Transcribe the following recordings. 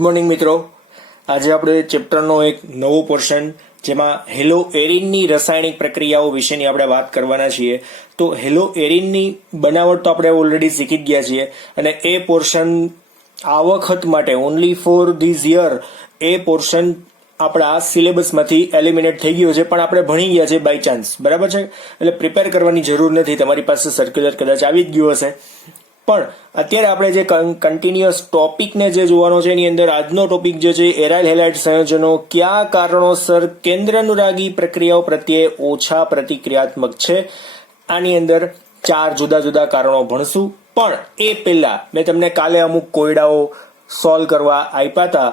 Good morning મિત્રો. આજે આપણે ચેપ્ટરનો એક નવો પોર્શન જેમાં હેલો એરિનની રાસાયણિક પ્રક્રિયાઓ વિશેની આપણે વાત કરવાના છીએ. તો હેલો એરિનની બનાવટ તો આપણે ઓલરેડી શીખી જ ગયા છીએ અને એ પોર્શન આ વખત માટે only for this year A portion આપણા સિલેબસમાંથી એલિમિનેટ થઈ ગયો છે, પણ આપણે ભણી ગયા છે બાય ચાન્સ, બરાબર છે. એટલે પ્રિપેર કરવાની જરૂર નથી, તમારી પાસે સર્ક્યુલર કદાચ આવી જ ગયું હશે. પણ અત્યારે આપણે જે કન્ટિન્યુઅસ ટોપિકને જે જોવાનો છે એની અંદર આજનો ટોપિક જે છે એરાઇલ હેલાઇડ સંયોજનો કયા કારણોસર કેન્દ્રાનુરાગી પ્રક્રિયાઓ પ્રત્યે ઓછા પ્રતિક્રિયાત્મક છે. આની અંદર 4 જુદા જુદા કારણો ભણશું. પણ એ પહેલા મેં તમને કાલે અમુક કોયડાઓ સોલ્વ કરવા આપ્યા હતા.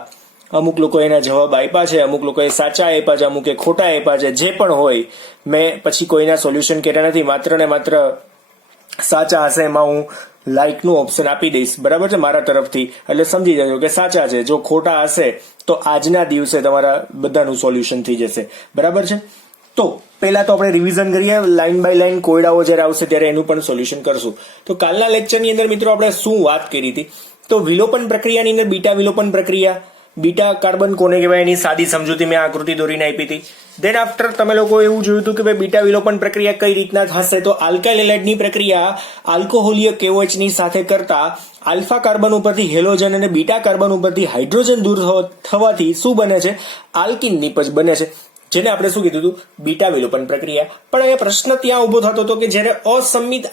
અમુક લોકો એના જવાબ આપ્યા છે, અમુક લોકોએ સાચા આપ્યા છે, અમુકે ખોટા આપ્યા છે. જે પણ હોય મેં પછી કોઈના સોલ્યુશન કર્યા નથી, માત્ર ને માત્ર સાચા હશે એમાં હું લાઇકનું ઓપ્શન આપી દઈશ, બરાબર છે, મારા તરફથી. એટલે સમજી જજો કે સાચા છે. જો ખોટા હશે તો આજના દિવસે તમારા બધાનું સોલ્યુશન થઈ જશે, બરાબર છે. તો પહેલા તો આપણે રિવિઝન કરીએ, લાઇન બાય લાઇન કોયડાઓ જ્યારે આવશે ત્યારે એનું પણ સોલ્યુશન કરશું. તો કાલના લેક્ચરની અંદર મિત્રો આપણે શું વાત કરી હતી? તો વિલોપન પ્રક્રિયાની અંદર બીટા વિલોપન પ્રક્રિયા, બીટા કાર્બન કોને કહેવાય એની સાદી સમજૂતી મેં આકૃતિ દોરીને આપી હતી. દેન આફ્ટર તમે લોકો એવું જોયું હતું કે ભાઈ બીટા વિલોપન પ્રક્રિયા કઈ રીતના થશે. તો આલ્કાઇલ હેલાઇડની પ્રક્રિયા આલ્કોહોલીય KOH ની સાથે કરતા આલ્ફા કાર્બન ઉપરથી હેલોજન અને બીટા કાર્બન ઉપરથી હાઇડ્રોજન દૂર થવાથી શું બને છે? આલ્કીન નિપજ બને છે, જેને આપણે શું કીધું હતું? બીટા વિલોપન પ્રક્રિયા. પણ અહીંયા પ્રશ્ન ત્યાં ઉભો થતો હતો કે જ્યારે અસંમિત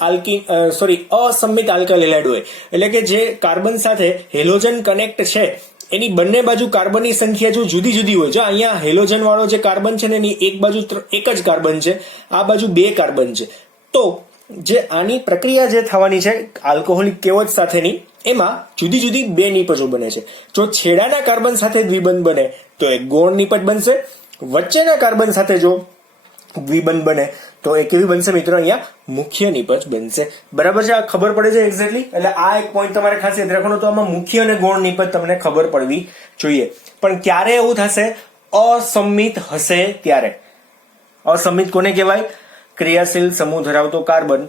આલ્કાઇલ હેલાઇડ હોય, એટલે કે જે કાર્બન સાથે હેલોજન કનેક્ટ છે એની બંને બાજુ કાર્બનની સંખ્યા જો જુદી જુદી હોય. જો અહીંયા હેલોજન વાળો જે કાર્બન છે ને એની એક બાજુ એક જ કાર્બન છે, આ બાજુ 2 કાર્બન છે. તો જે આની પ્રક્રિયા જે થવાની છે આલ્કોહોલિક KOH સાથેની, એમાં જુદી જુદી 2 નિપજો બને છે. જો છેડાના કાર્બન સાથે દ્વિબંધ બને તો એક ગૌણ નિપજ બનશે. વચ્ચેના કાર્બન સાથે જો દ્વિબંધ બને તો એ કેવી બનશે મિત્રો? અહીંયા મુખ્ય નિપજ બનશે, બરાબર છે. આ ખબર પડે છે એક્ઝેક્ટલી. એટલે આ એક પોઈન્ટ તમારે ખાસ યાદ રાખવાનો. તો આમાં મુખ્ય અને ગૌણ નિપજ તમને ખબર પડવી જોઈએ. પણ ક્યારે એવું થશે? અસંમિત હશે ત્યારે. અસંમિત કોને કહેવાય? ક્રિયાશીલ સમૂહ ધરાવતો કાર્બન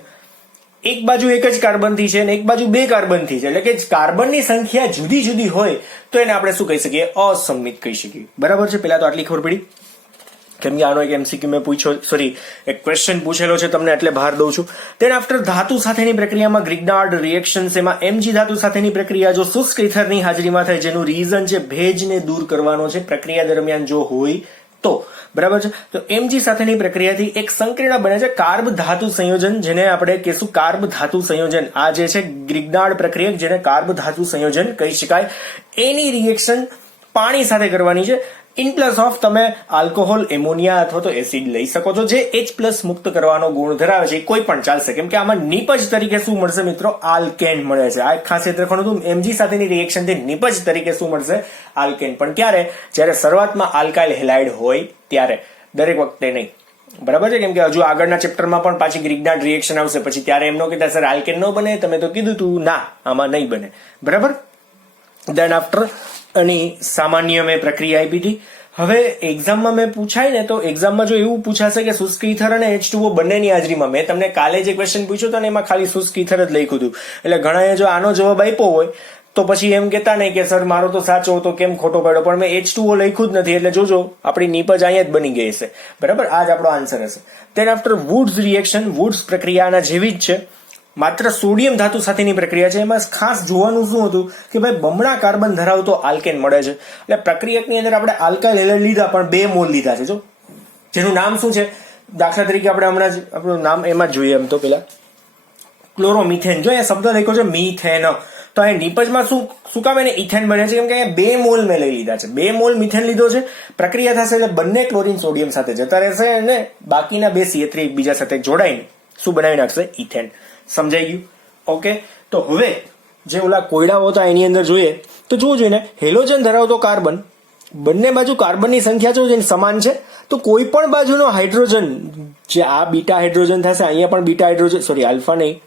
એક બાજુ એક જ કાર્બનથી છે અને એક બાજુ 2 કાર્બનથી છે, એટલે કે કાર્બનની સંખ્યા જુદી જુદી હોય તો એને આપણે શું કહી શકીએ? અસંમિત કહી શકીએ, બરાબર છે. પહેલા તો આટલી ખબર પડી, કેમ કે આનો એક MCQ મેં પૂછ્યો, એક ક્વેશ્ચન પૂછેલો છે તમને, એટલે બહાર દઉં છું. તેન આફ્ટર ધાતુ સાથેની પ્રક્રિયામાં ગ્રિગ્નાર્ડ રિએક્શન્સ, એમાં Mg ધાતુ સાથેની પ્રક્રિયા જો શુષ્ક ઇથરની હાજરીમાં થાય, જેનું રીઝન છે ભેજને દૂર કરવાનો છે પ્રક્રિયા દરમિયાન જો હોય તો, બરાબર છે. તો Mg સાથેની પ્રક્રિયાથી એક સંકીર્ણ બને છે કાર્બ ધાતુ સંયોજન, જેને આપણે કહીશું કાર્બ ધાતુ સંયોજન. આ જે છે ગ્રિગ્નાર્ડ પ્રક્રિયા, જેને કાર્બ ધાતુ સંયોજન કહી શકાય. એની રિએક્શન પાણી સાથે કરવાની છે. ઇન પ્લસ ઓફ તમે આલ્કોહોલ, એમોનિયા અથવા તો એસિડ લઈ શકો છો, જે H+ મુક્ત કરવાનો ગુણ ધરાવે છે. કોઈ પણ ચાલશે, કેમ કે આમાં નિપજ તરીકે શું મળશે મિત્રો? આલ્કેન મળે છે. આ ખાસ યાદ રાખવાનું હતું. Mg સાથેની રિએક્શનથી નિપજ તરીકે શું મળશે? આલ્કેન. પણ ક્યારે? જ્યારે શરૂઆતમાં આલ્કાઇલ હેલાઇડ હોય ત્યારે, દરેક વખતે નહીં, બરાબર છે. કેમ કે હજુ આગળના ચેપ્ટરમાં પણ પાછી ગ્રિગ્નાર્ડ રિએક્શન આવશે, પછી ત્યારે એમનો કહેતા સર આલ્કેન ન બને, તમે તો કીધું તું ના આમાં નહીં બને, બરાબર. દેન આફ્ટર અને સામાન્ય મેં પ્રક્રિયા આપી હતી. હવે એક્ઝામમાં મેં પૂછાય ને, તો એક્ઝામમાં જો એવું પૂછાશે કે શુષ્ક ઇથર અને H2O બંનેની હાજરીમાં, મેં તમને કાલે જે ક્વેશ્ચન પૂછ્યો હતો ને એમાં ખાલી શુષ્ક ઇથર જ લખ્યું હતું. એટલે ઘણાએ જો આનો જવાબ આપ્યો હોય તો પછી એમ કહેતા નહીં કે સર મારો તો સાચો હતો, કેમ ખોટો પડ્યો? પણ મેં H2O લખ્યું જ નથી, એટલે જોજો આપણી નિપજ અહીંયા જ બની ગઈ હશે, બરાબર. આ જ આપણો આન્સર હશે. તેન આફ્ટર વુડ્સ રિએક્શન, વુડ્સ પ્રક્રિયાના જેવી જ છે, માત્ર સોડિયમ ધાતુ સાથેની પ્રક્રિયા છે. એમાં ખાસ જોવાનું શું હતું કે ભાઈ બમણા કાર્બન ધરાવતો આલ્કેન મળે છે. એટલે પ્રક્રિયકની અંદર આપણે આલ્કાઇલ હેલાઇડ લીધા, પણ 2 મોલ લીધા છે, જો જેનું નામ શું છે? દાખલા તરીકે આપણે હમણાં જ આપણું નામ એમાં જ જોઈએ. એમ તો પેલા ક્લોરોમિથેન, જો અહીંયા શબ્દ લખ્યો છે મિથેન, તો અહીં નિપજમાં શું કામ એને ઇથેન બને છે? કેમ કે અહીંયા 2 મોલ મેં લઈ લીધા છે, 2 મોલ મિથેન લીધો છે. પ્રક્રિયા થશે એટલે બંને ક્લોરીન સોડિયમ સાથે જતા રહેશે અને બાકીના 2 CH3 એકબીજા સાથે જોડાઈને શું બનાવી નાખશે? ઇથેન. સમજાઈ ગયું? ઓકે. તો હવે જે ઓલા કોયડાઓ હતા એની અંદર જોઈએ તો જોવું જોઈએ ને, હેલોજન ધરાવતો કાર્બન, બંને બાજુ કાર્બનની સંખ્યા જો સમાન છે, તો કોઈ પણ બાજુનો હાઇડ્રોજન, જે આ બીટા હાઇડ્રોજન થશે, અહીંયા પણ બીટા હાઇડ્રોજન, આલ્ફા નહીં,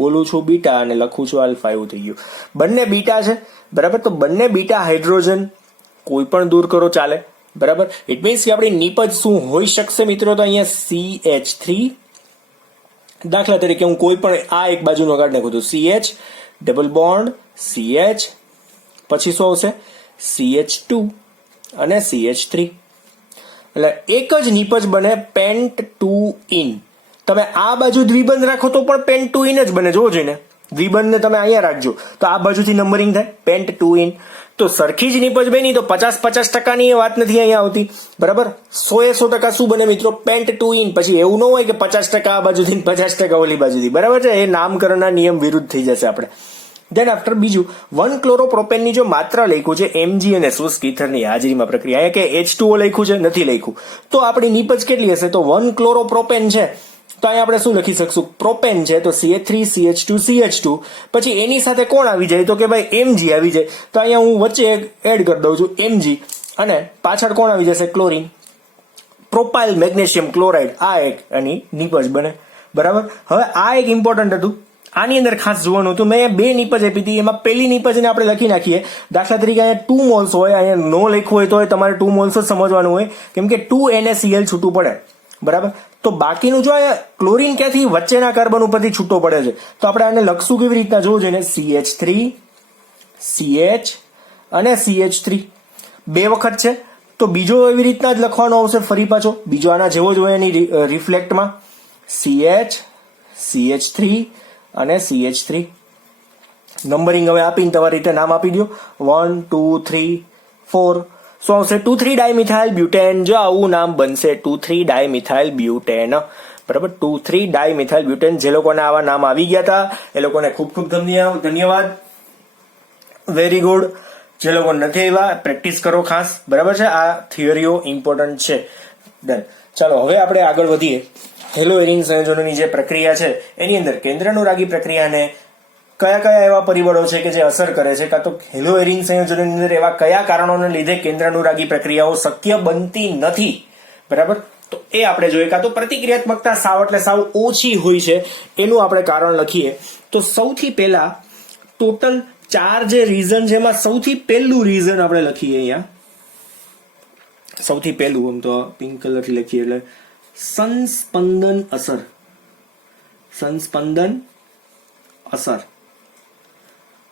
બોલું છું બીટા અને લખું છું આલ્ફા, એવું થઈ ગયું. બંને બીટા છે, બરાબર. તો બંને બીટા હાઇડ્રોજન કોઈ પણ દૂર કરો ચાલે, બરાબર. ઇટ મીન્સ કે આપણી નિપજ શું હોઈ શકશે મિત્રો? તો અહીંયા CH3, દાખલા તરીકે હું કોઈ પણ આ એક બાજુનો કાઢી નાખું તો CH ડબલ બોન્ડ CH, પછી શું આવશે? CH2 અને CH3. એટલે એક જ નિપજ બને પેન્ટ ટુ ઇન. તમે આ બાજુ દ્વિબંધ રાખો તો પણ પેન્ટ ટુ ઇન જ બને. જોવો જોઈને દ્વિબંધને તમે અહીંયા રાખજો તો આ બાજુથી નંબરિંગ થાય પેન્ટ ટુ ઇન. તો સરખી જ નિપજ બની તો 50-50% વાત નથી અહીંયા આવતી. બરાબર, 100% શું બને મિત્રો? પેન્ટ ટુ ઇન. પછી એવું ન હોય કે 50% આ બાજુથી 50% ઓલી બાજુથી. બરાબર છે, એ નામકરણના નિયમ વિરુદ્ધ થઈ જશે આપણે. ધેન આફ્ટર બીજું 1 ક્લોરોપ્રોપેનની જો માત્રા લખ્યું છે Mg અને શુષ્ક ઇથરની હાજરીમાં પ્રક્રિયા, અહીંયા કે H2O લખ્યું છે નથી લખ્યું, તો આપણી નિપજ કેટલી હશે? તો 1 ક્લોરોપ્રોપેન છે તો અહીંયા આપણે શું લખી શકશું? પ્રોપેન છે તો CH3 CH2 CH2. પછી એની સાથે કોણ આવી જાય? તો કે ભાઈ Mg આવી જાય. તો અહીંયા હું વચ્ચે એડ કરી દઉં છું Mg અને પાછળ કોણ આવી જશે? ક્લોરીન. પ્રોપાઇલ મેગ્નેશિયમ ક્લોરાઇડ, આ એક એની નિપજ બને. બરાબર, હવે આ એક ઇમ્પોર્ટન્ટ હતું, આની અંદર ખાસ જોવાનું હતું. મેં 2 નિપજ આપી હતી, એમાં પહેલી નિપજને આપણે લખી નાખીએ. દાખલા તરીકે અહીંયા 2 મોલ્સ હોય, અહીંયા નો લખવું હોય તો તમારે 2 મોલ્સ જ સમજવાનું હોય, કેમ કે 2 NaCl છૂટું પડે. બરાબર, તો બાકીનું જો અહીંયા ક્લોરીન ક્યાંથી વચ્ચેના કાર્બન ઉપરથી છૂટો પડે છે, તો આપણે આને લખશું કેવી રીતના જોવું જોઈએ? CH3 CH અને CH3 2 વખત છે તો બીજો એવી રીતના જ લખવાનો આવશે ફરી પાછો, બીજો આના જેવો જ હોય એની રિફ્લેક્ટમાં. CH CH3 અને CH3. નંબરિંગ હવે આપીને તમારી રીતે નામ આપી દો. 1 2 3 4. શું આવશે? 2,3 ડાયમિથાઇલ બ્યુટેન. જો આવું નામ બનશે 2,3 ડાયમિથાઇલ બ્યુટેન. બરાબર, 2,3 ડાયમિથાઇલ બ્યુટેન. જે લોકોને આવા નામ આવી ગયા હતા એ લોકોને ખૂબ ખૂબ ધન્યવાદ. Very good. જે લોકો નથી આવ્યા પ્રેક્ટિસ કરો ખાસ. બરાબર છે, આ થિયરીઓ ઇમ્પોર્ટન્ટ છે. ડન. ચાલો હવે આપણે આગળ વધીએ. હેલો એરિન સંયોજનોની જે પ્રક્રિયા છે એની અંદર કેન્દ્રાનુરાગી પ્રક્રિયાને કયા કયા એવા પરિબળો છે કે જે અસર કરે છે, કાં તો હેલો એરિન સંયોજનોની અંદર એવા કયા કારણોને લીધે કેન્દ્રાનુરાગી પ્રક્રિયાઓ શક્ય બનતી નથી. બરાબર, તો એ આપણે જોઈએ. કાં તો પ્રતિક્રિયાત્મકતા સાવ એટલે સાવ ઓછી હોય છે, એનું આપણે કારણ લખીએ. તો સૌથી પહેલા ટોટલ 4 જે રીઝન છે એમાં સૌથી પહેલું રીઝન આપણે લખીએ અહીંયા. સૌથી પહેલું આમ તો પિંક કલરથી લખીએ એટલે સંસ્પંદન અસર. સંસ્પંદન અસર.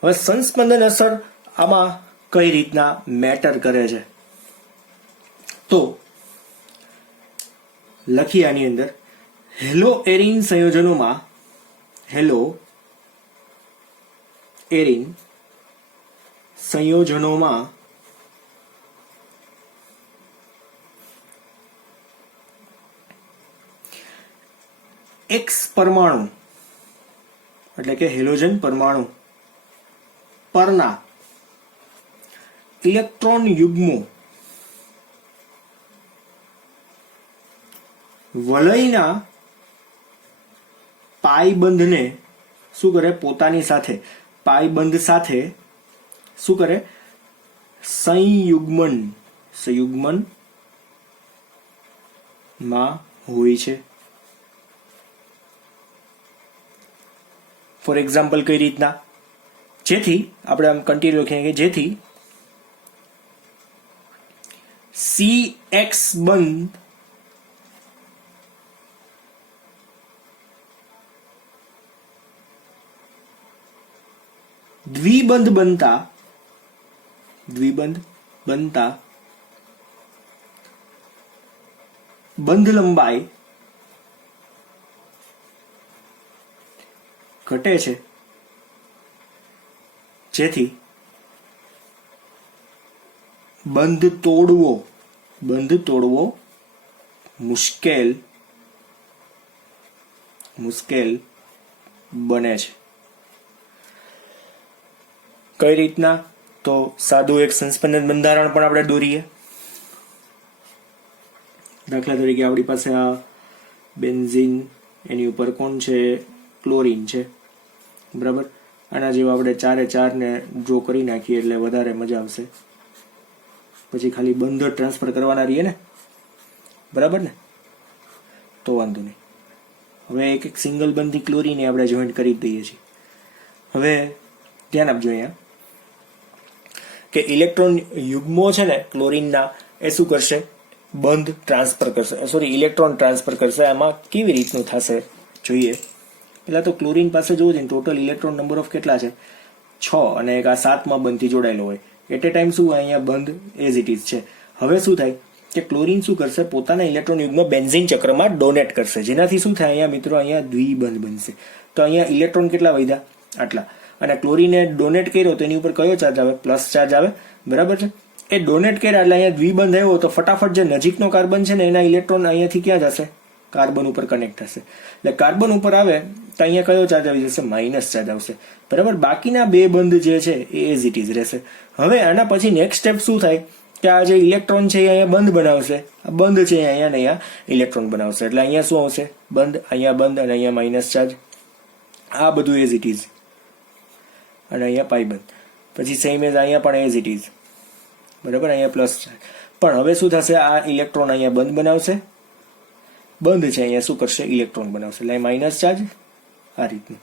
હવે સંસ્પંદન અસર આમાં કઈ રીતના મેટર કરે છે તો લખીએ આની અંદર. હેલો એરિન સંયોજનોમાં હેલો એરિન સંયોજનોમાં X પરમાણુ એટલે કે હેલોજન પરમાણુ પરના ઇલેક્ટ્રોન યુગ્મો વલયના પાયબંધને શું કરે? પોતાની સાથે પાયબંધ સાથે શું કરે? સંયુગ્મન માં હોય છે. ફોર એક્ઝામ્પલ કઈ રીતના? જેથી આપણે આમ કન્ટિન્યુ લખીએ કે જેથી CX બંધ દ્વિબંધ બનતા બંધ લંબાઈ ઘટે છે, જેથી બંધ તોડવો મુશ્કેલ બને છે. કઈ રીતના? તો સાદું એક સંસ્પંદન બંધારણ પણ આપણે દોરીએ. દાખલા તરીકે આપણી પાસે આ બેન્ઝીન, એની ઉપર કોણ છે? ક્લોરીન છે. બરાબર, આના જેવા આપણે 4 ને ડ્રો કરી નાખીએ એટલે વધારે મજા આવશે. પછી ખાલી બંધ ટ્રાન્સફર કરવાના રહીએ ને. બરાબર ને? તો વાંધો નહીં. હવે એક સિંગલ બંધથી ક્લોરીન આપણે જોઈન્ટ કરી દઈએ છીએ. હવે ધ્યાન આપજો અહીંયા કે ઇલેક્ટ્રોન યુગ્મો છે ને ક્લોરીનના, એ શું કરશે? બંધ ટ્રાન્સફર કરશે. ઇલેક્ટ્રોન ટ્રાન્સફર કરશે. આમાં કેવી રીતનું થશે જોઈએ. પહેલા તો ક્લોરીન પાસે જોવું છે ટોટલ ઇલેક્ટ્રોન નંબર ઓફ કેટલા છે? 6 અને એક આ 7મા બંધથી જોડાયેલો હોય એટ એ ટાઈમ શું અહીંયા બંધ એઝ ઇટ ઇઝ છે. હવે શું થાય કે ક્લોરીન શું કરશે, પોતાના ઇલેક્ટ્રોન યુગ્મ બેન્ઝીન ચક્રમાં ડોનેટ કરશે, જેનાથી શું થાય અહીંયા મિત્રો અહીંયા દ્વિબંધ બનશે. તો અહીંયા ઇલેક્ટ્રોન કેટલા વધ્યા, આટલા. અને ક્લોરીને ડોનેટ કર્યો તો એની ઉપર કયો ચાર્જ આવે, પ્લસ ચાર્જ આવે, બરાબર છે. એ ડોનેટ કર્યા એટલે અહીંયા દ્વિબંધ આવ્યો તો ફટાફટ જે નજીકનો કાર્બન છે ને એના ઇલેક્ટ્રોન અહીંયાથી ક્યાં જશે, કાર્બન ઉપર કનેક્ટ થશે. એટલે કાર્બન ઉપર આવે તો અહીંયા કયો ચાર્જ આવી જશે, માઇનસ ચાર્જ આવશે, બરાબર. બાકીના બે બંધ જે છે એ એઝ ઇટ ઇઝ રહેશે. હવે આના પછી નેક્સ્ટ સ્ટેપ શું થાય કે આ જે ઇલેક્ટ્રોન છે એ અહીંયા બંધ બનાવશે, આ બંધ છે અહીંયા ને અહીંયા ઇલેક્ટ્રોન બનાવશે. એટલે અહીંયા શું આવશે, બંધ, અહીંયા બંધ અને અહીંયા માઇનસ ચાર્જ, આ બધું એઝ ઇટ ઇઝ. અને અહીંયા પાઈ બંધ, પછી સેમ એઝ અહીંયા પણ એઝ ઇટ ઇઝ, બરાબર. અહીંયા પ્લસ ચાર્જ. પણ હવે શું થશે, આ ઇલેક્ટ્રોન અહીંયા બંધ બનાવશે, બંધ છે અહીંયા શું કરશે, ઇલેક્ટ્રોન બનાવશે, એટલે માઇનસ ચાર્જ આ રીતનું.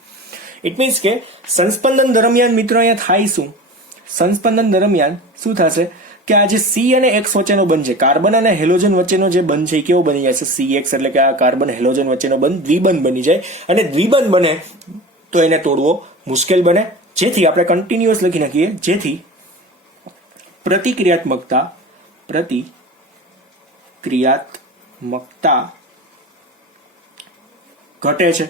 ઇટ મીન્સ કે સંસ્પંદન દરમિયાન મિત્રો અહીંયા થાય શું, સંસ્પંદન દરમિયાન શું થશે કે આ જે સી અને એક્સ વચ્ચેનો બંધ છે, કાર્બન અને હેલોજન વચ્ચેનો જે બંધ છે એ કેવો બની જશે, સી એક્સ, એટલે કે આ કાર્બન હેલોજન વચ્ચેનો બંધ દ્વિબંધ બની જાય. અને દ્વિબંધ બને તો એને તોડવો મુશ્કેલ બને, જેથી આપણે કન્ટિન્યુઅસ લખી નાખીએ, જેથી પ્રતિક્રિયાત્મકતા ઘટે છે.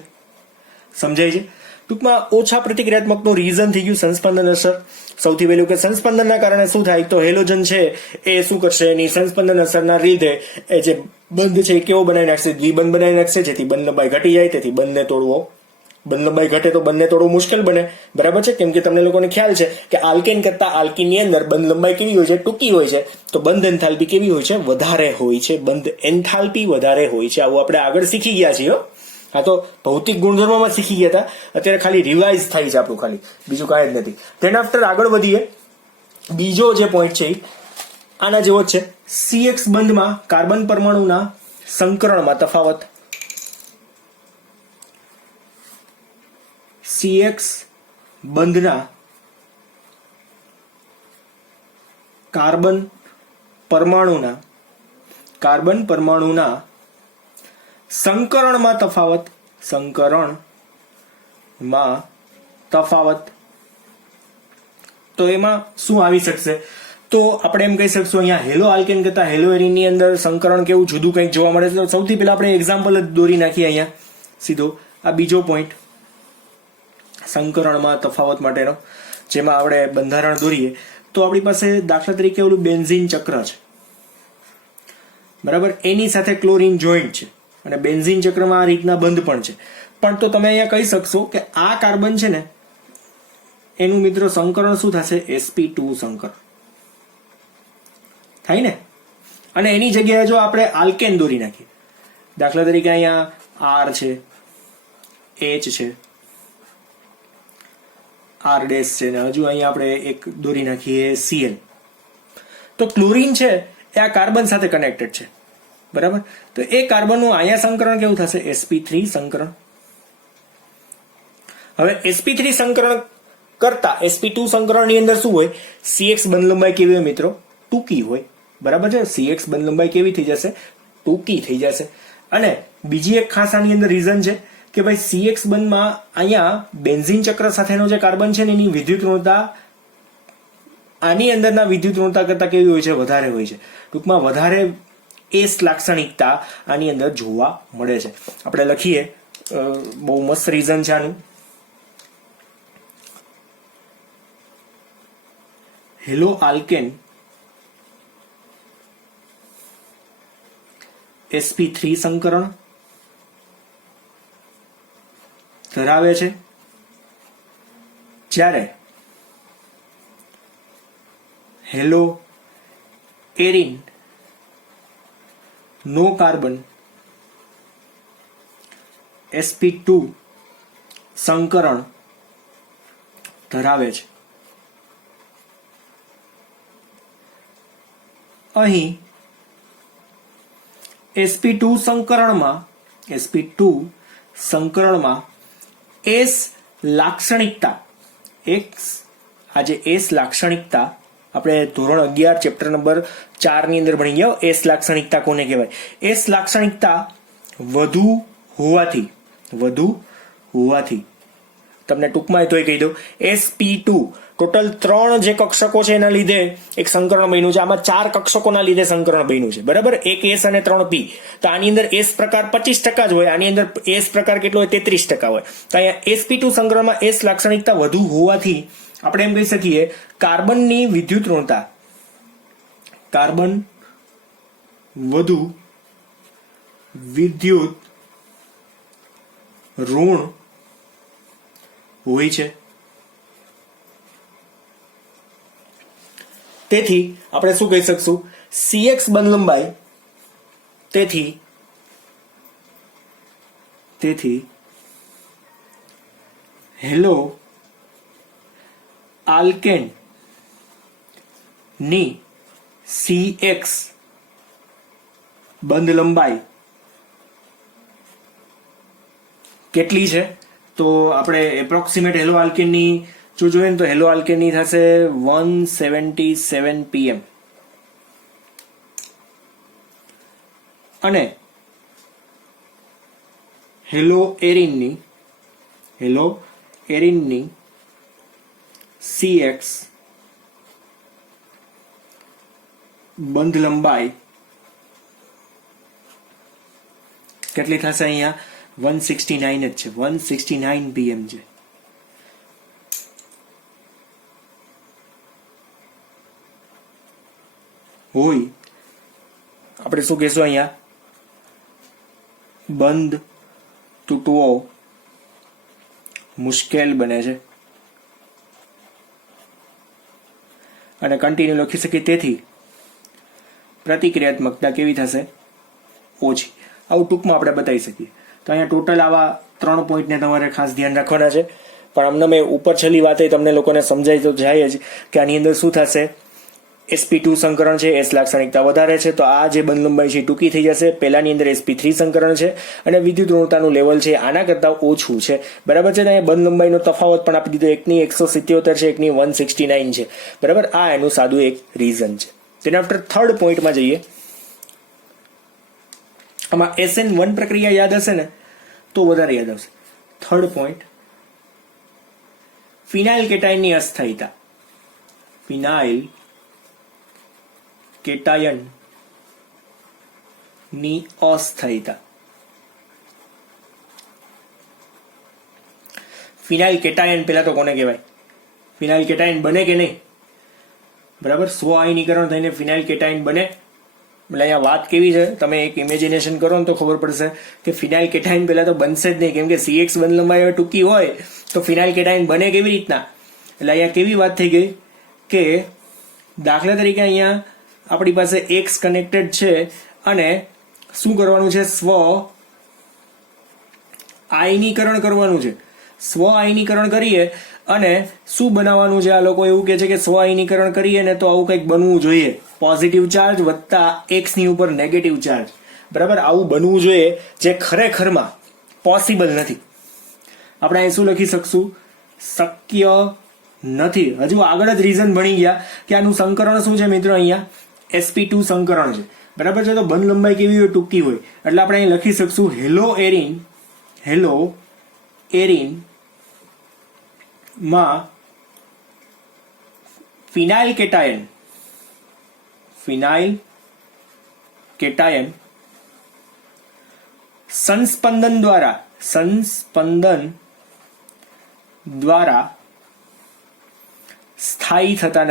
સમજાય છે? ટૂંકમાં ઓછા પ્રતિક્રિયાત્મકનું રીઝન થઈ ગયું સંસ્પંદન અસર. સૌથી પહેલું કે સંસ્પંદનના કારણે શું થાય, તો હેલોજન છે એ શું કરશે, એની સંસ્પંદન અસરના લીધે એ જે બંધ છે એ કેવો બનાવી નાખશે, દ્વિબંધ બનાવી નાખશે, જેથી બંધ લંબાઈ ઘટી જાય. તેથી બંધને તોડવો, બંધ લંબાઈ ઘટે તો બંધને તોડવું મુશ્કેલ બને, બરાબર છે. કેમ કે તમને લોકોને ખ્યાલ છે કે આલ્કેન કરતા આલ્કીનની અંદર બંધ લંબાઈ કેવી હોય છે, ટૂંકી હોય છે. તો બંધ એન્થાલ્પી કેવી હોય છે, વધારે હોય છે, બંધ એન્થાલ્પી વધારે હોય છે. આવું આપણે આગળ શીખી ગયા છીએ. આ તો ભૌતિક ગુણધર્મોમાં શીખી ગયા હતા, અત્યારે ખાલી રિવાઇઝ થાય છે આપણું, ખાલી બીજું કાંઈ જ નથી. તેના આફ્ટર આગળ વધીએ, બીજો જે પોઈન્ટ છે આના જેવો જ છે. CX બંધમાં કાર્બન પરમાણુના સંકરણમાં તફાવત. CX બંધના કાર્બન પરમાણુના સંકરણમાં તફાવત. તો એમાં શું આવી શકશે, તો આપણે એમ કહી શકશું અહીંયા હેલો આલ્કેન કરતા હેલો એરીનની અંદર સંકરણ કેવું જુદું કંઈક જોવા મળે છે. તો સૌથી પહેલા આપણે એક્ઝામ્પલ જ દોરી નાખીએ અહીંયા સીધો. આ બીજો પોઈન્ટ સંકરણમાં તફાવત માટેનો, જેમાં આપણે બંધારણ દોરીએ તો આપણી પાસે દાખલા તરીકે ઓલું બેન્ઝીન ચક્ર છે, બરાબર. એની સાથે ક્લોરીન જોઈન્ટ છે અને બેન્ઝીન ચક્રમાં આ રીતના બંધ પણ છે. પણ તો તમે અહીંયા કહી શકશો કે આ કાર્બન છે ને એનું મિત્રો સંકરણ શું થશે, sp2 સંકરણ થાય ને. અને એની જગ્યાએ જો આપણે આલ્કેન દોરી નાખીએ, દાખલા તરીકે અહીંયા R છે, H છે, R ડેશ છે, ને હજુ અહીંયા આપણે એક દોરી નાખીએ Cl. તો ક્લોરીન છે એ આ કાર્બન સાથે કનેક્ટેડ છે, બરાબર. તો એ કાર્બનનું અહીંયા સંકરણ કેવું થશે, sp3 સંકરણ. હવે sp3 સંકરણ કરતા sp2 સંકરણની અંદર શું હોય, CX બંધ લંબાઈ કેવી હોય મિત્રો, ટૂંકી હોય, બરાબર છે. CX બંધ લંબાઈ કેવી થઈ જશે, ટૂંકી થઈ જશે. અને બીજી એક ખાસ આની અંદર રીઝન છે કે ભાઈ CX બંધમાં અહીંયા બેન્ઝીન ચક્ર સાથેનો જે કાર્બન છે ને એની વિદ્યુત ઋણતા આની અંદરના વિદ્યુત ઋણતા કરતા કેવી હોય છે, વધારે હોય છે. ટૂંકમાં વધારે એસ લાક્ષણિકતા આની અંદર જોવા મળે છે. આપણે લખીએ, બહુ મસ્ત રીઝન છે આનું. હેલો આલ્કેન sp3 સંકરણ ધરાવે છે, જ્યારે હેલો એરીન નો કાર્બન sp2 સંકરણ ધરાવે છે. અહીં sp2 સંકરણમાં એસ લાક્ષણિકતા, આજે એસ લાક્ષણિકતા આપણે ધોરણ 11 ચેપ્ટર નંબર 4 ની અંદર ભણી ગયા. એસ લાક્ષણિકતા કોને કહેવાય? એસ લાક્ષણિકતા વધુ હોવાથી તમને ટૂંકમાં તોય કહી દઉં, sp2 ટોટલ 3 જે કક્ષકો છે એના લીધે એક સંકરણ બન્યું છે. આમાં 4 કક્ષકોના લીધે સંકરણ બન્યું છે, બરાબર, એક S અને 3 P. તો આની અંદર S પ્રકાર 25% જ હોય, આની અંદર S પ્રકાર કેટલો હોય 33% હોય. તો અહીંયા sp2 સંકરણમાં S લાક્ષણિકતા વધુ હોવાથી આપણે એમ કહી શકીએ કાર્બનની વિદ્યુત ઋણતા, કાર્બન વધુ વિદ્યુત ઋણ હોય છે. તેથી આપણે શું કહી શકશું, CX બંધ લંબાઈ, તેથી હેલો આલ્કેન ની CX બંધ લંબાઈ કેટલી છે? તો આપણે એપ્રોક્સિમેટ હેલો આલ્કેનની જો જોઈએ ને તો હેલો આલ્કેનની થશે 177 pm અને હેલો એરિનની CX બંધ લંબાઈ કેટલી થશે? અહીંયા 169 જ છે, 169 pm છે. હોય આપણે શું કહેશું, અહીંયા બંધ તૂટવો મુશ્કેલ બને છે અને કન્ટિન્યુ લખી શકીએ. તેથી પ્રતિક્રિયાત્મકતા કેવી થશે? ઓછી. આવું ટૂંકમાં આપણે બતાવી શકીએ. તો અહીંયા ટોટલ આવા 3 પોઈન્ટને તમારે ખાસ ધ્યાન રાખવાના છે. પણ અમને મેં ઉપર છેલ્લી વાતે તમને લોકોને સમજાય તો જાય જ કે આની અંદર શું થશે, sp2 સંકરણ છે, S લાક્ષણિકતા વધારે છે, તો આ જે બંધ લંબાઈ છે ટૂંકી થઈ જશે. પહેલાની અંદર sp3 સંકરણ છે અને વિદ્યુત ઋણતાનું લેવલ છે આના કરતાં ઓછું છે, બરાબર છે. અહીંયા બંધ લંબાઈનો તફાવત પણ આપી દીધો, એકની 177 છે, એકની 169 છે, બરાબર. આ એનું સાદું એક રીઝન છે. તેના આફ્ટર થર્ડ પોઈન્ટમાં જઈએ. આમાં SN1 પ્રક્રિયા યાદ હશે ને તો વધારે યાદ આવશે. થર્ડ પોઈન્ટ, ફિનાઇલ કેટાયનની અસ્થાયીતા. ફિનાઇલ કેટાયન ની અસ્થાયીતા. ફિનાઇલ કેટાયન પેલા તો કોને કહેવાય? ફિનાઇલ કેટાયન બને કે નહીં? બરાબર, સ્વ આયનીકરણ થઈને ફિનાઇલ કેટાયન બને. એટલે અહીંયા વાત કેવી છે, તમે એક ઇમેજિનેશન કરો ને તો ખબર પડશે કે ફિનાઇલ કેટાયન પેલા તો બનશે જ નહીં, કેમ કે CX બંધ લંબાઈ ટૂંકી હોય તો ફિનાઇલ કેટાયન બને કેવી રીતના? એટલે અહીંયા કેવી વાત થઈ ગઈ કે દાખલા તરીકે અહીંયા આપણી પાસે X કનેક્ટેડ છે અને શું કરવાનું છે, સ્વ આયનીકરણ કરવાનું છે. સ્વ આયનીકરણ કરીએ અને શું બનાવવાનું છે, આ લોકો એવું કહે છે કે સ્વ આયનીકરણ કરીએ ને તો આવું કંઈક બનવું જોઈએ, પોઝિટિવ ચાર્જ વત્તા X ની ઉપર નેગેટિવ ચાર્જ, બરાબર. આવું બનવું જોઈએ જે ખરેખરમાં પોસિબલ નથી. આપણે અહીં શું લખી શકશું? શક્ય નથી. હજુ આગળ જ રીઝન ભણી ગયા કે આનું સંકરણ શું છે મિત્રો, અહીંયા sp2 સંકરણ છે, બરાબર છે. તો બંધ લંબાઈ કેવી હોય? ટૂંકી હોય. એટલે આપણે અહીં લખી શકશું હેલો એરિન માં ફિનાઇલ કેટાયન સંસ્પંદન દ્વારા સ્થાયી થતા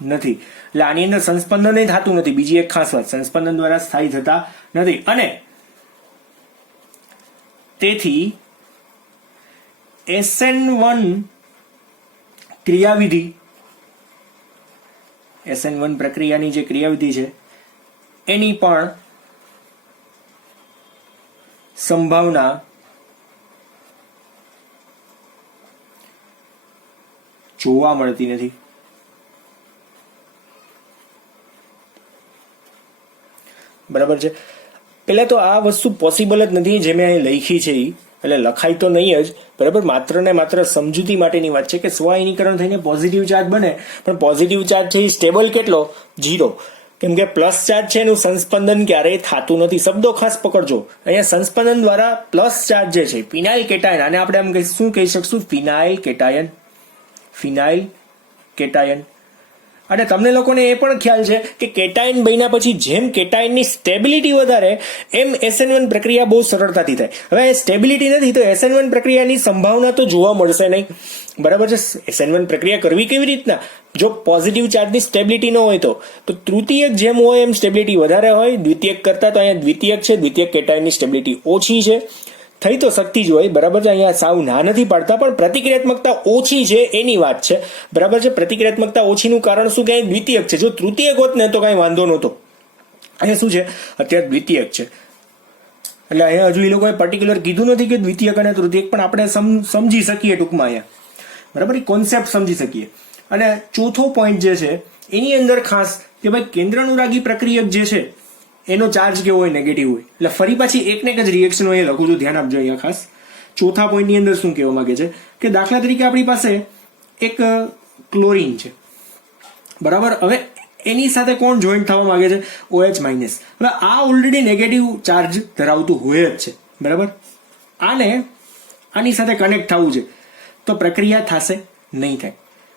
નથી. એટલે આની અંદર સંસ્પંદન થતું નથી. બીજી એક ખાસ વાત, સંસ્પંદન દ્વારા સ્થાયી થતા નથી અને તેથી SN1 ક્રિયાવિધિ, SN1 પ્રક્રિયાની જે ક્રિયાવિધિ છે એની પણ સંભાવના જોવા મળતી નથી. બરાબર છે. પેલા તો આ વસ્તુ પોસિબલ જ નથી જે મેં અહીં લખી છે, એટલે લખાય તો નહીં જ, બરાબર. માત્ર ને માત્ર સમજૂતી માટેની વાત છે કે સ્વ આયનીકરણ થઈને પોઝિટિવ ચાર્જ બને, પણ પોઝિટિવ ચાર્જ છે એ સ્ટેબલ કેટલો? 0. કેમ કે પ્લસ ચાર્જ છે એનું સંસ્પંદન ક્યારેય થતું નથી. શબ્દો ખાસ પકડજો, અહીંયા સંસ્પંદન દ્વારા પ્લસ ચાર્જ જે છે ફિનાઇલ કેટાયન, આને આપણે આમ શું કહી શકશું? ફિનાઇલ કેટાયન. ફિનાઇલ કેટાયન. અને તમને લોકોને એ પણ ખ્યાલ છે કે કેટાયન બન્યા પછી જેમ કેટાયનની સ્ટેબિલિટી વધારે એમ SN1 પ્રક્રિયા બહુ સરળતાથી થાય. હવે સ્ટેબિલિટી નથી તો SN1 પ્રક્રિયાની સંભાવના તો જોવા મળશે નહીં, બરાબર છે. SN1 પ્રક્રિયા કરવી કેવી રીતના? જો પોઝિટિવ ચાર્જની સ્ટેબિલિટી ન હોય તો તૃતીયક જેમ હોય એમ સ્ટેબિલિટી વધારે હોય દ્વિતીયક કરતા. તો અહીંયા દ્વિતીયક છે, દ્વિતીયક કેટાયનની સ્ટેબિલિટી ઓછી છે. થઈ તો શકતી જ હોય, બરાબર છે. અહીંયા સાવ ના નથી પાડતા, પણ પ્રતિક્રિયાત્મકતા ઓછી છે એની વાત છે, બરાબર છે. પ્રતિક્રિયાત્મકતા ઓછીનું કારણ શું? કે અહીં દ્વિતીયક છે. જો તૃતીયક હોત ને તો કાંઈ વાંધો નહોતો. અહીંયા શું છે? અત્યારે દ્વિતીયક છે એટલે અહીંયા હજુ એ લોકોએ પર્ટિક્યુલર કીધું નથી કે દ્વિતીયક અને તૃતીયક, પણ આપણે સમજી શકીએ ટૂંકમાં અહીંયા, બરાબર. કોન્સેપ્ટ સમજી શકીએ. અને ચોથો પોઈન્ટ જે છે એની અંદર ખાસ કે ભાઈ કેન્દ્રાનુરાગી પ્રક્રિયક જે છે એનો ચાર્જ કેવો હોય? નેગેટિવ હોય. એટલે ફરી પાછી એક ને એક જ રિએક્શન હોય, લખું છું, ધ્યાન આપજો અહીંયા ખાસ. ચોથા પોઈન્ટની અંદર શું કહેવા માંગે છે કે દાખલા તરીકે આપણી પાસે એક ક્લોરીન છે, બરાબર. હવે એની સાથે કોણ જોઈન્ટ થવા માંગે છે? OH minus. હવે આ ઓલરેડી નેગેટિવ ચાર્જ ધરાવતું હોય જ છે, બરાબર. આની સાથે કનેક્ટ થવું છે તો પ્રક્રિયા થશે નહીં, થાય.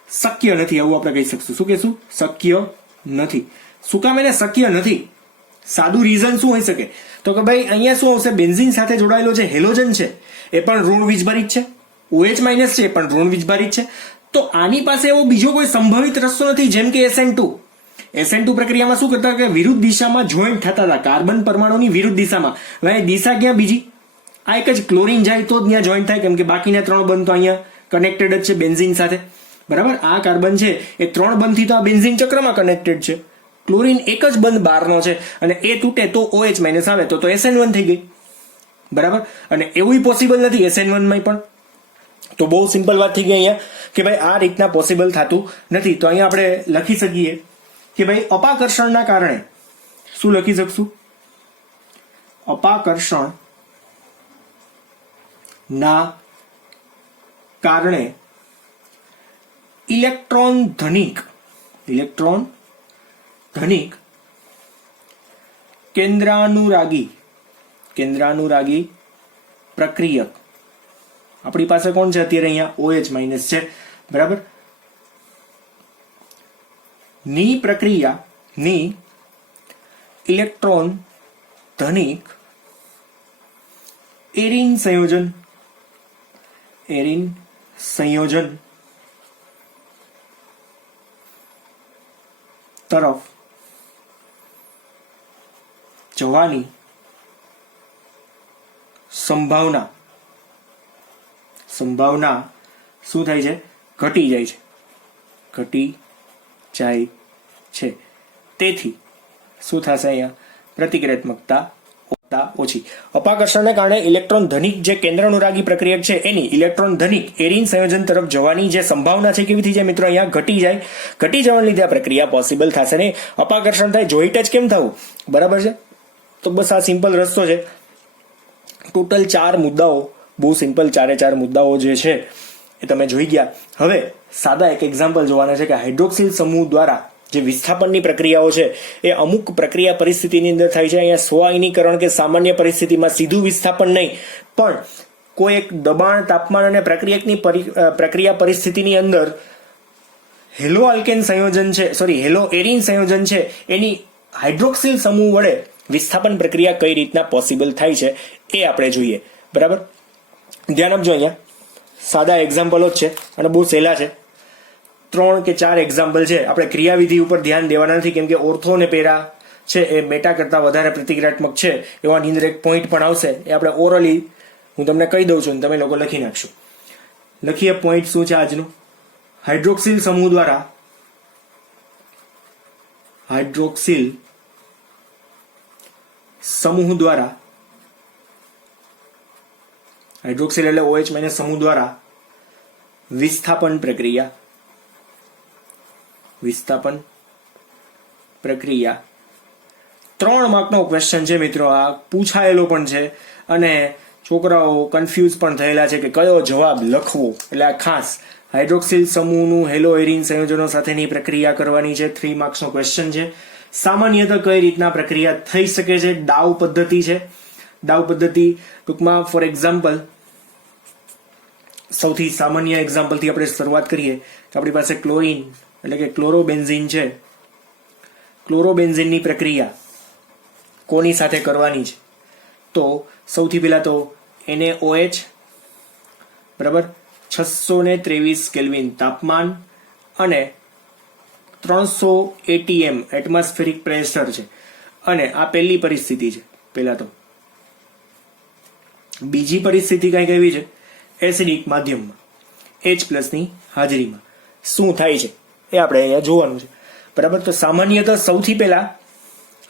શક્ય નથી એવું આપણે કહી શકશું. શું કહેશું? શક્ય નથી. શું કામ એને શક્ય નથી? સાદું રીઝન શું હોઈ શકે? તો કે ભાઈ અહીંયા શું આવશે? બેન્ઝીન સાથે જોડાયેલો જે હેલોજન છે એ પણ ઋણ વીજભારિત છે, OH માઇનસ છે એ પણ ઋણ વીજભારિત છે. તો આની પાસે એવો બીજો કોઈ સંભવિત રસ્તો નથી. જેમ કે SN2 પ્રક્રિયામાં શું કરતા કે વિરુદ્ધ દિશામાં જોઈન્ટ થતા હતા, કાર્બન પરમાણુની વિરુદ્ધ દિશામાં. હવે દિશા ક્યાં બીજી? આ એક જ ક્લોરીન જાય તો જ ત્યાં જોઈન્ટ થાય, કેમ કે બાકીના 3 બંધ તો અહીંયા કનેક્ટેડ જ છે બેન્ઝીન સાથે, બરાબર. આ કાર્બન છે એ 3 બંધથી તો આ બેન્ઝીન ચક્રમાં કનેક્ટેડ છે. ક્લોરીન એક જ બંધ બહારનો છે અને એ તૂટે તો OH માઇનસ આવે તો SN1 થઈ ગઈ, બરાબર. અને એવું પોસિબલ નથી SN1 માં પણ. તો બહુ સિમ્પલ વાત થઈ ગઈ અહીંયા કે ભાઈ આ રીતના પોસિબલ થતું નથી. તો અહીંયા આપણે લખી શકીએ કે ભાઈ અપાકર્ષણના કારણે શું લખી શકશું? અપાકર્ષણ ના કારણે ઇલેક્ટ્રોન ધનિક કેન્દ્રાનુરાગી પ્રક્રિયક આપણી પાસે કોણ છે અત્યારે? અહીંયા OH માઇનસ છે, બરાબર. ની પ્રક્રિયા ઇલેક્ટ્રોન ધનિક એરિન સંયોજન તરફ જવાની સંભાવના શું થાય છે? ઘટી જાય છે. તેથી શું થશે? અહીંયા પ્રતિક્રિયાત્મકતા ઓછી. અપાકર્ષણને કારણે ઇલેક્ટ્રોન ધનિક જે કેન્દ્રાનુરાગી પ્રક્રિયક છે એની ઇલેક્ટ્રોન ધનિક એરિન સંયોજન તરફ જવાની જે સંભાવના છે કેવી થઈ જાય મિત્રો? અહીંયા ઘટી જવાને લીધે આ પ્રક્રિયા પોસિબલ થશે નહીં. અપાકર્ષણ થાય, જોઈન્ટ જ કેમ થવું? બરાબર છે. તો બસ આ સિમ્પલ રસ્તો છે. ટોટલ 4 મુદ્દાઓ, બહુ સિમ્પલ 4 મુદ્દાઓ જે છે એ તમે જોઈ ગયા. હવે સાદા એક એક્ઝામ્પલ જોવાના છે કે હાઇડ્રોક્સિલ સમૂહ દ્વારા જે વિસ્થાપનની પ્રક્રિયાઓ છે એ અમુક પ્રક્રિયા પરિસ્થિતિની અંદર થાય છે. અહીંયા સ્વઆયનીકરણ કે સામાન્ય પરિસ્થિતિમાં સીધું વિસ્થાપન નહીં, પણ કોઈ એક દબાણ, તાપમાન અને પ્રક્રિયા પરિસ્થિતિની અંદર હેલો એરિન સંયોજન છે એની હાઇડ્રોક્સિલ સમૂહ વડે વિસ્થાપન પ્રક્રિયા કઈ રીતના પોસિબલ થાય છે એ આપણે જોઈએ, બરાબર. ધ્યાન આપજો, અહીંયા સાદા એક્ઝામ્પલો જ છે અને બહુ સહેલા છે. 3 કે 4 એક્ઝામ્પલ છે. આપણે ક્રિયાવિધિ ઉપર ધ્યાન દેવાના નથી, કેમ કે ઓર્થો અને પેરા છે એ બેટા કરતા વધારે પ્રતિક્રિયાત્મક છે. એવાની અંદર એક પોઈન્ટ પણ આવશે, એ આપણે ઓરલી હું તમને કહી દઉં છું, તમે લોકો લખી નાખશો. લખીએ પોઈન્ટ શું છે આજનું. હાઇડ્રોક્સિલ સમૂહ દ્વારા હાઇડ્રોક્સિલ એટલે OH માઇનસ સમૂહ દ્વારા વિસ્થાપન પ્રક્રિયા 3 માર્કનો ક્વેશ્ચન છે મિત્રો. આ પૂછાયેલો પણ છે અને છોકરાઓ કન્ફ્યુઝ પણ થયેલા છે કે કયો જવાબ લખવો. એટલે આ ખાસ હાઇડ્રોક્સિલ સમૂહનું હેલો એરિન સંયોજનો સાથેની પ્રક્રિયા કરવાની છે. 3 માર્ક્સનો ક્વેશ્ચન છે. સામાન્યતઃ કઈ રીતના પ્રક્રિયા થઈ શકે છે? ડાઉ પદ્ધતિ છે. ડાઉ પદ્ધતિ ટૂંકમાં ફોર એક્ઝામ્પલ, સૌથી સામાન્ય એક્ઝામ્પલથી આપણે શરૂઆત કરીએ કે આપણી પાસે ક્લોરીન એટલે કે ક્લોરોબેન્ઝીન છે. ક્લોરોબેન્ઝીનની પ્રક્રિયા કોની સાથે કરવાની છે? તો સૌથી પહેલા તો NaOH, બરાબર, 623 કેલ્વિન તાપમાન અને 300 atm એટમોસ્ફેરિક પ્રેશર છે. અને આ પહેલી પરિસ્થિતિ છે. પહેલા તો બીજી પરિસ્થિતિ કઈ કેવી છે? એસિડિક માધ્યમમાં H+ ની હાજરીમાં શું થાય છે એ આપણે અહીંયા જોવાનું છે. બરાબર, તો સામાન્યતઃ સૌથી પહેલા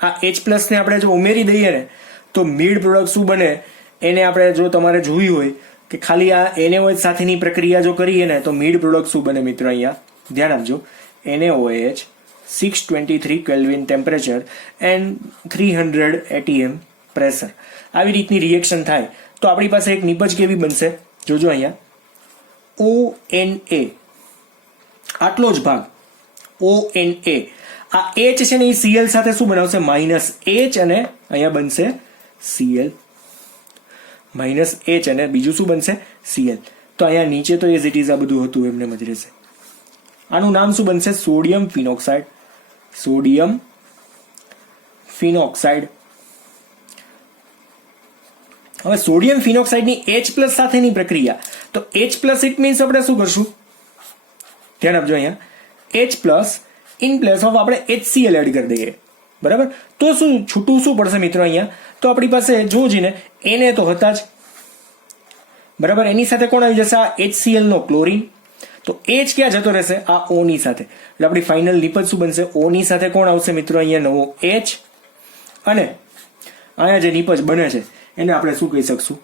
આ H+ ને આપણે જો ઉમેરી દઈએ ને તો મિડ પ્રોડક્ટ શું બને એને આપણે જો તમારે જોયું હોય કે ખાલી આ NaOH સાથેની પ્રક્રિયા જો કરીએ ને તો મિડ પ્રોડક્ટ શું બને મિત્રો? અહીંયા ધ્યાન આપજો. NaOH 623 kelvin temperature and 300 atm pressure. આવી રીતની રિએક્શન થાય તો આપણી પાસે એક નિપજ કેવી બનશે? જોજો અહીંયા ONA, આટલો જ ભાગ ONA. આ H છે ને એ Cl સાથે શું બનાવશે? -H અને અહીંયા બનશે Cl. -H અને બીજું શું બનશે? Cl. તો અહીંયા નીચે તો એઝ ઇટ ઇઝ આ બધું હતું એમને જ રહેશે. આનું નામ શું બનશે? Sodium phenoxide. Sodium phenoxide. હવે સોડિયમ ફિનોક્સાઇડની H+ સાથેની પ્રક્રિયા, તો H+ ઇટ મીન્સ આપણે શું કરશું? ધ્યાન આપજો અહીંયા H+ ઇન પ્લેસ ઓફ આપણે HCl એડ કરી દઈએ. બરાબર, તો શું છૂટું શું પડશે મિત્રો? અહીંયા તો આપણી પાસે જોજી ને Na તો હતા જ, બરાબર, એની સાથે કોણ આવી જશે? આ HCl નો ક્લોરીન. તો H ક્યાં જતો રહેશે? આ O ની સાથે. એટલે આપણી ફાઇનલ નિપજ શું બનશે? O ની સાથે કોણ આવશે મિત્રો? અહીંયા નવો H. અને અહીંયા જે નિપજ બને છે એને આપણે શું કહી શકશું?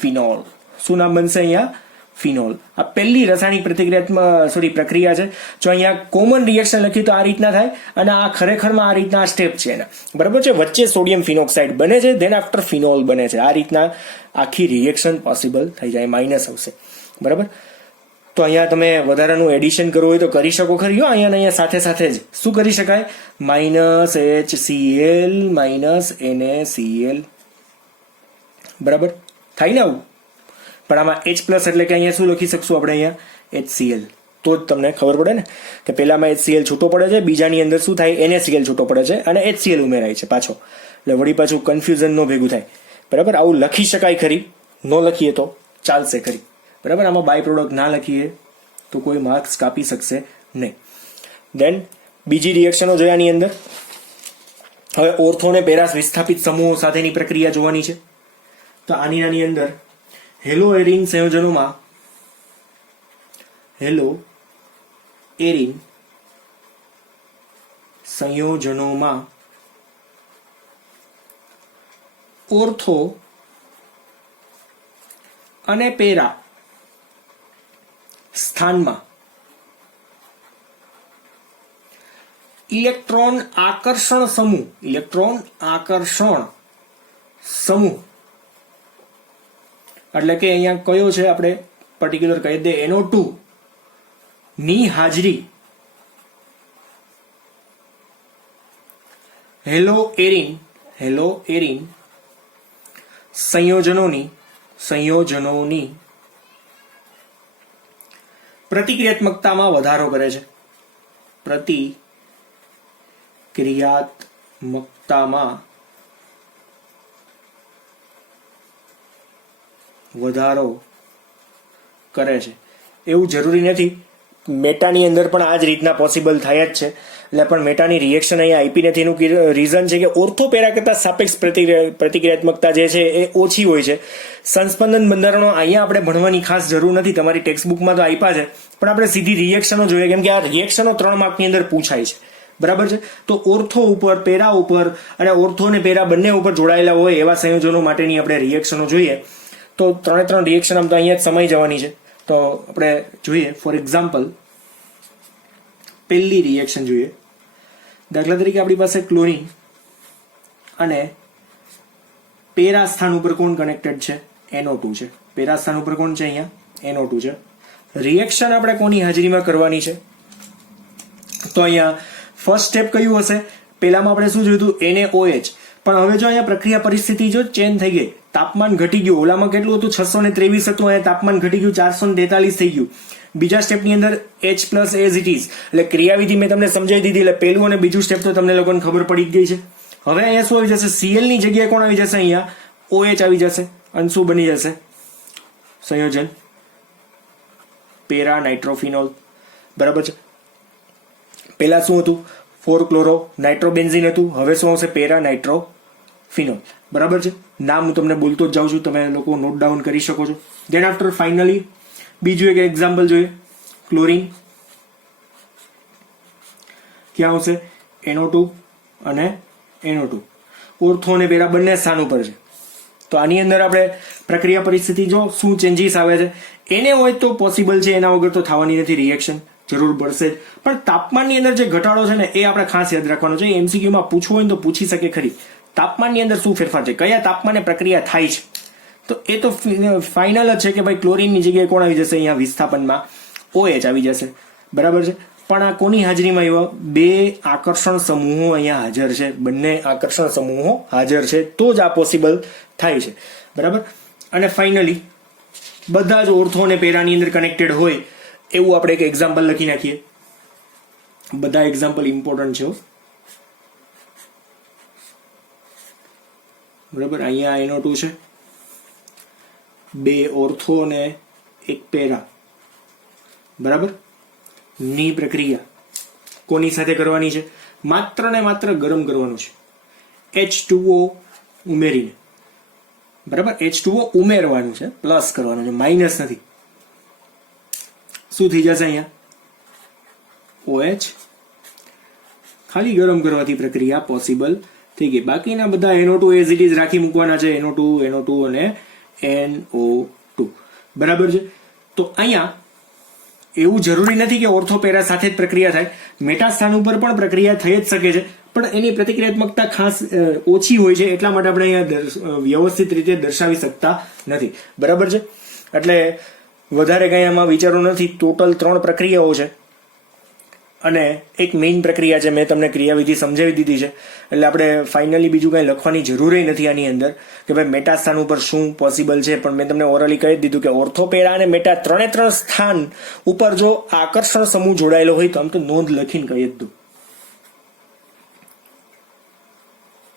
ફિનોલ. શું નામ બનશે અહીંયા? ફિનોલ. આ પહેલી રાસાયણિક પ્રક્રિયા છે. જો અહીંયા કોમન રિએક્શન લખ્યું તો આ રીતના થાય અને આ ખરેખરમાં આ રીતના સ્ટેપ છે એના, બરાબર છે. વચ્ચે સોડિયમ ફિનોક્સાઇડ બને છે, ધેન આફ્ટર ફિનોલ બને છે. આ રીતના આખી રિએક્શન પોસિબલ થઈ જાય. માઇનસ આવશે, બરાબર. તો અહીંયા તમે વધારાનું એડિશન કરવું હોય તો કરી શકો ખરી. અહીંયા સાથે સાથે જ શું કરી શકાય? -HCl NaCl, બરાબર થાય ને આવું. પણ આમાં H+ એટલે કે અહીંયા શું લખી શકશું આપણે? અહીંયા HCl. તો જ તમને ખબર પડે ને કે પહેલામાં HCl છૂટો પડે છે, બીજાની અંદર શું થાય? NaCl છૂટો પડે છે અને HCl ઉમેરાય છે પાછો. એટલે વળી પાછું કન્ફ્યુઝન નો ભેગું થાય. બરાબર, આવું લખી શકાય ખરી, ન લખીએ તો ચાલશે ખરી. બરાબર, આમાં બાય પ્રોડક્ટ ના લખીએ તો કોઈ માર્ક્સ કાપી શકશે નહીં. દેન બીજી રિએક્શનો જોયાની અંદર હવે ઓર્થો અને પેરાસ વિસ્થાપિત સમૂહો સાથેની પ્રક્રિયા જોવાની છે. તો આની અંદર હેલો એરિન સંયોજનોમાં ઓર્થો અને પેરા સ્થાનમાં ઇલેક્ટ્રોન આકર્ષણ સમૂહ એટલે કે અહીંયા કયો છે આપણે પર્ટિક્યુલર કહી દે NO2 ની હાજરી હેલો એરિન સંયોજનોની પ્રતિક્રિયાત્મકતામાં વધારો કરે છે. પ્રતિક્રિયાત્મકતામાં વધારો કરે છે. એવું જરૂરી નથી, મેટાની અંદર પણ આ જ રીતના પોસિબલ થાય જ છે. એટલે પણ મેટાની રિએક્શન અહીંયા આપી નથી. એનું રીઝન છે કે ઓર્થો પેરા કરતા સાપેક્ષ પ્રતિક્રિયાત્મકતા જે છે એ ઓછી હોય છે. સંસ્પંદન બંધારણો અહીંયા આપણે ભણવાની ખાસ જરૂર નથી, તમારી ટેક્સ્ટબુકમાં તો આપ્યા છે, પણ આપણે સીધી રિએક્શનો જોઈએ કેમ કે આ રિએક્શનો 3 માર્કની અંદર પૂછાય છે. બરાબર છે. તો ઓર્થો ઉપર, પેરા ઉપર અને ઓર્થો અને પેરા બંને ઉપર જોડાયેલા હોય એવા સંયોજનો માટેની આપણે રિએક્શનો જોઈએ. તો 3 રિએક્શન આમ તો અહીંયા જ સમાઈ જવાની છે. તો આપણે જોઈએ ફોર એક્ઝામ્પલ પહેલી રિએક્શન જોઈએ. દાખલા તરીકે આપણી પાસે ક્લોરીન અને પેરા સ્થાન ઉપર કોણ કનેક્ટેડ છે? NO2 છે. પેરા સ્થાન ઉપર કોણ છે? અહીંયા NO2 છે. રિએક્શન આપણે કોની હાજરીમાં કરવાની છે? તો અહીંયા ફર્સ્ટ સ્ટેપ કયું હશે? પેલામાં આપણે શું જોયું હતું NaOH, પણ હવે જો અહીંયા પ્રક્રિયા પરિસ્થિતિ જો ચેન્જ થઈ ગઈ, તાપમાન ઘટી ગયું. ઓલામાં કેટલું હતું 623 હતું, અહીંયા તાપમાન ઘટી ગયું 443 થઈ ગયું. બીજા સ્ટેપની અંદર H plus as it is, એટલે ક્રિયાવિધિ મેં તમને સમજાવી દીધી, એટલે પહેલું અને બીજું સ્ટેપ તો તમને લોકોને ખબર પડી જ ગઈ છે. હવે અહીંયા શું આવી જશે, Cl ની જગ્યાએ કોણ આવી જશે, અહીંયા OH આવી જશે, અને શું બની જશે, સંયોજન પેરા નાઇટ્રોફિનોલ. બરાબર છે. પેલા શું હતું, 4 ક્લોરો નાઇટ્રોબેન્ઝીન હતું, હવે શું આવશે, પેરા નાઇટ્રોફિનોલ. બરાબર છે. નામ હું તમને બોલતો જ જાઉં છું, તમે લોકો નોટ ડાઉન કરી શકો છો. ધેન આફ્ટર ફાઇનલી બીજું એક એક્ઝામ્પલ જોઈએ, ક્લોરીન. ક્યાં આવશે, NO2 અને NO2. ઓર્થો અને પેરા બંને સ્થાન ઉપર છે. તો આની અંદર આપણે પ્રક્રિયા પરિસ્થિતિ જો શું ચેન્જીસ આવે છે, એને હોય તો પોસિબલ છે, એના વગર તો થવાની નથી રિએક્શન, જરૂર પડશે જ. પણ તાપમાનની અંદર જે ઘટાડો છે ને એ આપણે ખાસ યાદ રાખવાનો છે. MCQ માં પૂછવું હોય તો પૂછી શકે ખરી, તાપમાનની અંદર શું ફેરફાર છે, કયા તાપમાને પ્રક્રિયા થાય છે. તો એ તો ફાઇનલ જ છે કે ભાઈ ક્લોરીનની જગ્યાએ કોણ આવી જશે, અહીંયા વિસ્થાપનમાં OH આવી જશે. બરાબર છે. પણ આ કોની હાજરીમાં આવ્યો, બે આકર્ષણ સમૂહો અહીંયા હાજર છે, બંને આકર્ષણ સમૂહો હાજર છે, તો જ આ પોસિબલ થાય છે. બરાબર. અને ફાઇનલી બધા જ ઓર્થો અને પેરાની અંદર કનેક્ટેડ હોય એવું આપણે એક એક્ઝામ્પલ લખી નાખીએ. બધા એક્ઝામ્પલ ઇમ્પોર્ટન્ટ છે. બરાબર. અહીંયા NO2 છે, બે ઓર્થો અને એક પેરા. બરાબર. ની પ્રક્રિયા કોની સાથે કરવાની છે, માત્ર ને માત્ર ગરમ કરવાનું છે, H2O ઉમેરીને. બરાબર. H2O ઉમેરવાનું છે, પ્લસ કરવાનું છે, માઇનસ નથી. શું થઈ જશે અહીંયા, OH. ખાલી ગરમ કરવાથી પ્રક્રિયા પોસિબલ થઈ ગઈ. બાકીના બધા NO2 એઝ ઇટ ઇઝ રાખી મૂકવાના છે, NO2 અને NO2. બરાબર છે. તો અહીંયા એવું જરૂરી નથી કે ઓર્થોપેરા સાથે જ પ્રક્રિયા થાય, મેટા સ્થાન ઉપર પણ પ્રક્રિયા થઈ જ શકે છે, પણ એની પ્રતિક્રિયાત્મકતા ખાસ ઓછી હોય છે, એટલા માટે આપણે અહીંયા વ્યવસ્થિત રીતે દર્શાવી શકતા નથી. બરાબર છે. એટલે વધારે કંઈ આમાં વિચારો નથી. ટોટલ 3 પ્રક્રિયાઓ છે અને એક મેઇન પ્રક્રિયા છે. મેં તમને ક્રિયાવિધિ સમજાવી દીધી છે, એટલે આપણે ફાઇનલી બીજું કંઈ લખવાની જરૂર નથી આની અંદર કે ભાઈ મેટા સ્થાન ઉપર શું પોસિબલ છે. પણ મેં તમને ઓરલી કહી દીધું કે ઓર્થોપેરા અને મેટા 3 સ્થાન ઉપર જો આકર્ષણ સમૂહ જોડાયેલો હોય તો આમ તો નોંધ લખીને કહી જ દઉં.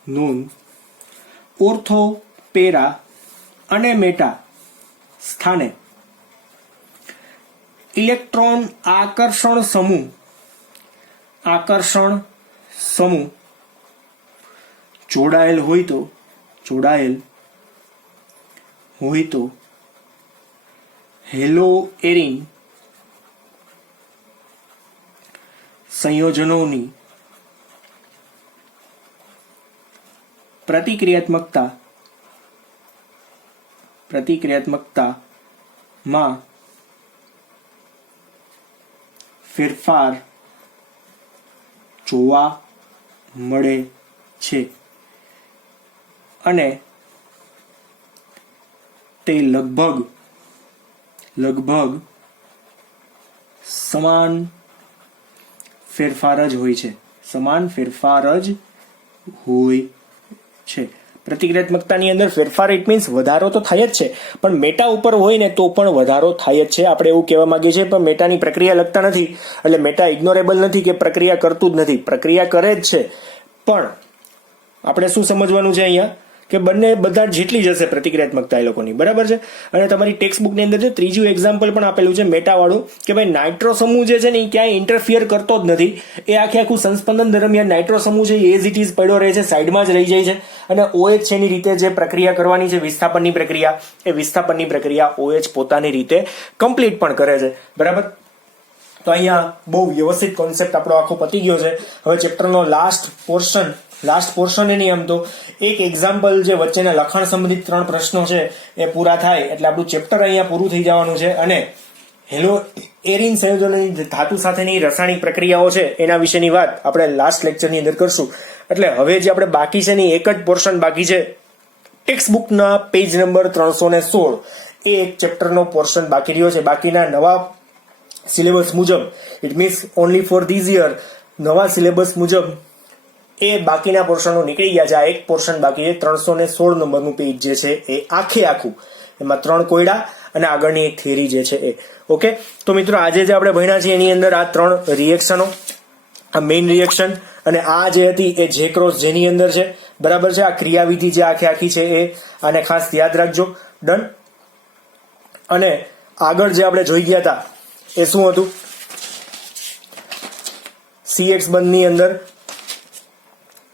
નોંધ, ઓર્થોપેરા અને મેટા સ્થાને ઇલેક્ટ્રોન આકર્ષણ સમૂહ જોડાયેલ હોય તો હેલો એરિન સંયોજનોની પ્રતિક્રિયાત્મકતામાં ફેરફાર જોવા મળે છે અને તે લગભગ સમાન ફેરફાર જ હોય છે. પ્રતિક્રિયાત્મકતાની અંદર ફેરફાર ઇટ મીન્સ વધારો તો થાય જ છે, પણ મેટા ઉપર હોય ને તો પણ વધારો થાય જ છે. આપણે એવું કહેવા માંગીએ છીએ, પણ મેટાની પ્રક્રિયા લગતા નથી, એટલે મેટા ઇગ્નોરેબલ નથી કે પ્રક્રિયા કરતું જ નથી, પ્રક્રિયા કરે જ છે. પણ આપણે શું સમજવાનું છે અહીંયા કે બધા જેટલી જ હશે પ્રતિક્રિયાત્મકતા એ લોકોની. બરાબર છે. અને તમારી ટેક્સ્ટ બુકની અંદર જે ત્રીજું એક્ઝામ્પલ પણ આપેલું છે મેટાવાળું, કે ભાઈ નાઇટ્રો સમૂહ જે છે ને એ ક્યાંય ઇન્ટરફિયર કરતો જ નથી. એ આખું સંસ્પંદન દરમિયાન નાઇટ્રો સમૂહ છે એઝ ઇટ ઇઝ પડ્યો રહે છે, સાઈડમાં જ રહી જાય છે. અને OH છે એની રીતે જે પ્રક્રિયા કરવાની છે વિસ્થાપનની પ્રક્રિયા, એ વિસ્થાપનની પ્રક્રિયા OH પોતાની રીતે કમ્પ્લીટ પણ કરે છે. બરાબર. તો અહીંયા બહુ વ્યવસ્થિત કોન્સેપ્ટ આપણો આખો પતી ગયો છે. હવે ચેપ્ટરનો લાસ્ટ પોર્શન એની આમ તો એક એક્ઝામ્પલ જે વચ્ચેના લખાણ સંબંધિત 3 પ્રશ્નો છે એ પૂરા થાય એટલે આપણું ચેપ્ટર અહીંયા પૂરું થઈ જવાનું છે. અને હેલો એરિન સંયોજનોની ધાતુ સાથેની રાસાયણિક પ્રક્રિયાઓ છે એના વિશેની વાત આપણે લાસ્ટ લેક્ચરની અંદર કરશું. એટલે હવે જે આપણે બાકી છે ને એક જ પોર્શન બાકી છે, ટેક્સ્ટ બુકના પેજ નંબર 316, એ એક ચેપ્ટરનો પોર્શન બાકી રહ્યો છે. બાકીના નવા સિલેબસ મુજબ, it means only for this year, નવા સિલેબસ મુજબ એ બાકીના પોર્શનો નીકળી ગયા છે. આ એક પોર્શન બાકી છે. 316 નંબરનું પેજ જે છે એ આખું એમાં 3 કોયડા અને આગળની એક થિયરી જે છે એ. ઓકે, તો મિત્રો આજે જે આપણે ભણ્યા છે એની અંદર આ 3 રિએક્શનો, આ મેઇન રિએક્શન અને આ જે હતી એ જે ક્રોસ જેની અંદર છે, બરાબર છે. આ ક્રિયાવિધિ જે આખી છે એ આને ખાસ યાદ રાખજો. ડન. અને આગળ જે આપણે જોઈ ગયા હતા એ શું હતું? CX બંધની અંદર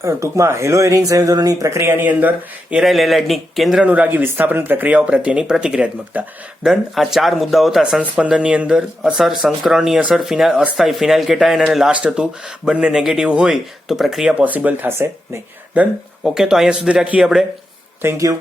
ટૂંકમાં હેલો એરિન સંયોજનોની પ્રક્રિયાની અંદર એરાઇલ હેલાઇડની કેન્દ્રાનુરાગી વિસ્થાપન પ્રક્રિયાઓ પ્રત્યેની પ્રતિક્રિયાત્મકતા. ડન. આ 4 મુદ્દાઓ હતા. સંસ્પંદનની અંદર અસર, સંકરણની અસર, અસ્થાયી ફિનાઇલ કેટાયન અને લાસ્ટ હતું બંને નેગેટિવ હોય તો પ્રક્રિયા પોસિબલ થશે નહીં. ડન. ઓકે, તો અહીંયા સુધી રાખીએ આપણે. Thank you.